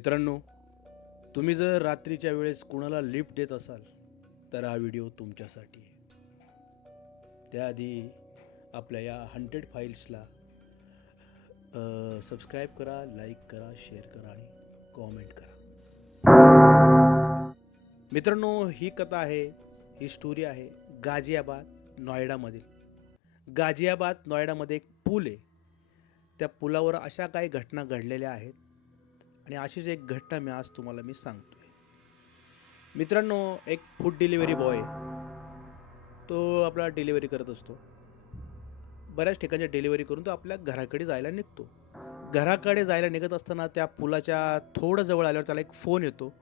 मित्रांनो तुम्ही जर रात्रीच्या वेळेस कुणाला लिफ्ट देत असाल तर हा व्हिडिओ तुमच्यासाठी. आहे त्याआधी आपल्या या हंड्रेड फाईल्सला सबस्क्राईब करा लाईक करा शेअर करा आणि कॉमेंट करा. मित्रांनो ही कथा आहे ही स्टोरी आहे गाझियाबाद नॉयडामधील गाझियाबाद नॉयडामध्ये एक पूल आहे. त्या पुलावर अशा काही घटना घडलेल्या आहेत आणि अशीच एक घटना मी आज तुम्हाला मी सांगतोय. मित्रांनो एक फूड डिलिव्हरी बॉय तो आपला डिलिव्हरी करत असतो. बऱ्याच ठिकाणच्या डिलिव्हरी करून तो आपल्या घराकडे जायला निघतो. घराकडे जायला निघत असताना त्या पुलाच्या थोडं जवळ आल्यावर त्याला एक फोन येतो.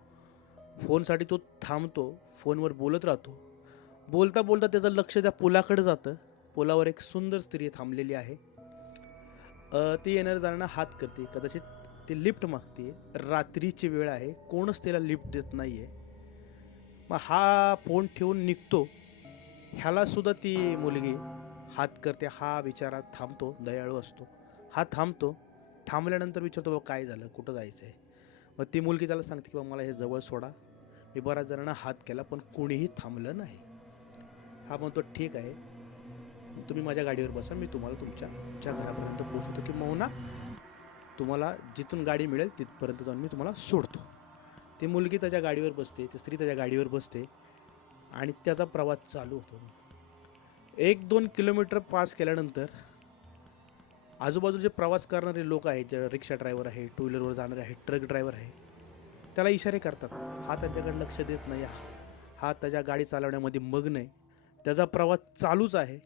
फोनसाठी तो थांबतो फोनवर बोलत राहतो. बोलता बोलता त्याचं लक्ष त्या पुलाकडे जातं. पुलावर एक सुंदर स्त्री थांबलेली आहे. ती येणाऱ्या जाणाऱ्यांना हात करते. कदाचित ते लिफ्ट मागते रात्रीची वेळ आहे. कोणच त्याला लिफ्ट देत नाही आहे मग हा फोन ठेवून निघतो. ह्यालासुद्धा ती मुलगी हात करते. हा विचारात थांबतो. दयाळू असतो. हा थांबतो. थांबल्यानंतर विचारतो बाबा काय झालं? कुठं जायचं आहे मग ती मुलगी त्याला सांगते की बाबा मला हे जवळ सोडा. मी बऱ्याच जणांना हात केला पण कोणीही थांबलं नाही. हा म्हणतो ठीक आहे. तुम्ही माझ्या गाडीवर बसा. मी तुम्हाला तुमच्या घरापर्यंत पोहोचवतो. की मौना तुम्हाला जिथून गाडी मिळेल तिथपर्यंत जाऊन मी तुम्हाला सोडतो. ती मुलगी त्याच्या गाडीवर बसते ती स्त्री त्याच्या गाडीवर बसते आणि त्याचा प्रवास चालू होतो. एक दोन किलोमीटर पास केल्यानंतर आजूबाजूचे प्रवास करणारे लोक आहेत जे रिक्षा ड्रायव्हर आहे टू व्हीलरवर जाणारे आहे ट्रक ड्रायव्हर आहे त्याला इशारे करतात. हा त्यांच्याकडे लक्ष देत नाही हा त्याच्या गाडी चालवण्यामध्ये मग्न आहे. त्याचा प्रवास चालूच आहे.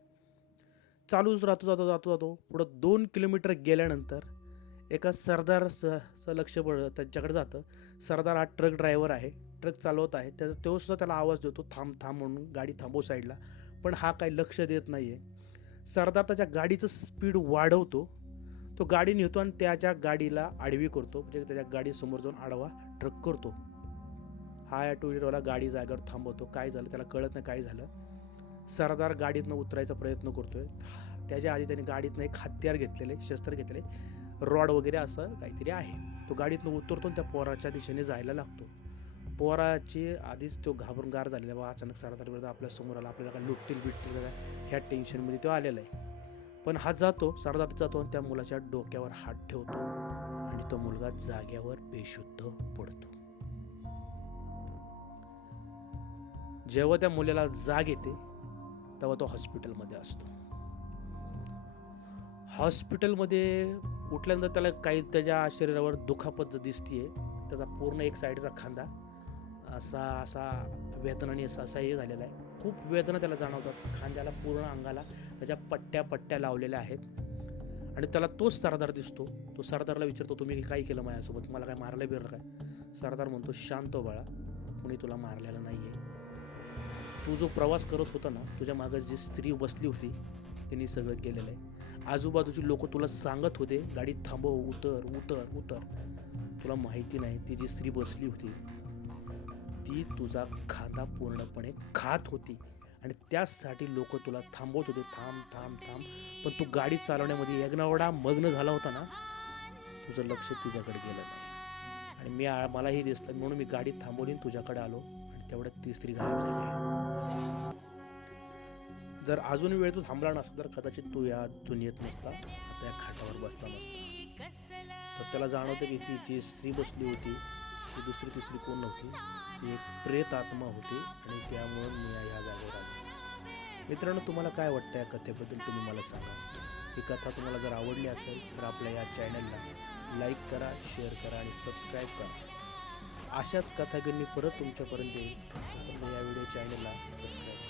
चालूच राहतो जातो जातो जातो. पुढं दोन किलोमीटर गेल्यानंतर एका सरदार स लक्ष पड त्यांच्याकडे जातं. सरदार हा ट्रक ड्रायव्हर आहे. ट्रक चालवत आहे. त्याचा तो सुद्धा त्याला आवाज देतो थांब थांब म्हणून गाडी थांबव साईडला. पण हा काही लक्ष देत नाही आहे सरदार त्याच्या गाडीचं स्पीड वाढवतो. तो गाडी नेतो आणि त्याच्या गाडीला आडवी करतो. म्हणजे त्याच्या गाडीसमोर जाऊन आडवा ट्रक करतो. हा या टू व्हीलरवाला गाडी जागेवर थांबवतो. काय झालं त्याला कळत नाही काय झालं. सरदार गाडीतनं उतरायचा प्रयत्न करतोय. त्याच्या आधी त्याने गाडीतनं एक हत्यार घेतलेले शस्त्र घेतलेले. रॉड वगैरे असं काहीतरी आहे. तो गाडीतनं उतरतो त्या पोराच्या दिशेने जायला लागतो. पोराची आधीच तो घाबरून गार झालेला बा अचानक सरदार आपल्यासमोर आला. आपल्याला काय लुटतील बिटतील ह्या टेन्शनमध्ये तो आलेला आहे. पण हा जातो सरदार जातो आणि त्या मुलाच्या डोक्यावर हात ठेवतो आणि तो मुलगा जाग्यावर बेशुद्ध पडतो. जेव्हा त्या मुलाला जाग येते तेव्हा तो हॉस्पिटलमध्ये असतो. हॉस्पिटलमध्ये उठल्यानंतर त्याला काही त्याच्या शरीरावर दुखापत दिसतीये त्याचा पूर्ण एक साईडचा खांदा असा असा वेदनाने असा असा हे झालेला आहे. खूप वेदना त्याला जाणवतात. खांद्याला पूर्ण अंगाला त्याच्या पट्ट्या पट्ट्या लावलेल्या आहेत. आणि त्याला तोच सरदार दिसतो. तो सरदारला विचारतो तुम्ही काय केलं माझ्यासोबत? मला काय मारलं बिरलं काय? सरदार म्हणतो शांत बाळा कोणी तुला मारलेलं नाही आहे तू जो प्रवास करत होता ना तुझ्या मागं जी स्त्री बसली होती तिने सगळं केलेलं आहे. आजूबाजूची लोक तुला सांगत होते गाडी थांबव उतर उतर उतर. तुला माहिती नाही ती जी स्त्री बसली होती ती तुझा खाता पूर्णपणे खात होती. आणि त्यासाठी लोक तुला थांबवत होते थांब थांब थांब. पण तू गाडी चालवण्यामध्ये एवढा मग्न झाला होता ना तुझं लक्ष तिच्याकडे गेलं नाही. आणि मी मलाही दिसलं म्हणून मी गाडी थांबवली तुझ्याकडे आलो. आणि तेवढ्यात ती स्त्री गायब झाली जर अजून वेळ तू थांबला नसता तर कदाचित तू या दुनियेत नसता. आता या खाटावर बसला नसता. तर त्याला जाणवतं की ती जी स्त्री बसली होती ती दुसरी तिसरी कोण नव्हती? ती एक प्रेत आत्मा होती आणि त्यामुळं मी या जागेवर आलो. मित्रांनो तुम्हाला काय वाटतं या कथेबद्दल तुम्ही मला सांगा. ही कथा तुम्हाला जर आवडली असेल तर आपल्या या चॅनलला लाईक करा शेअर करा आणि सबस्क्राईब करा. अशाच कथा घेऊन मी परत तुमच्यापर्यंत येईल. या व्हिडिओ चॅनलला सबस्क्राईब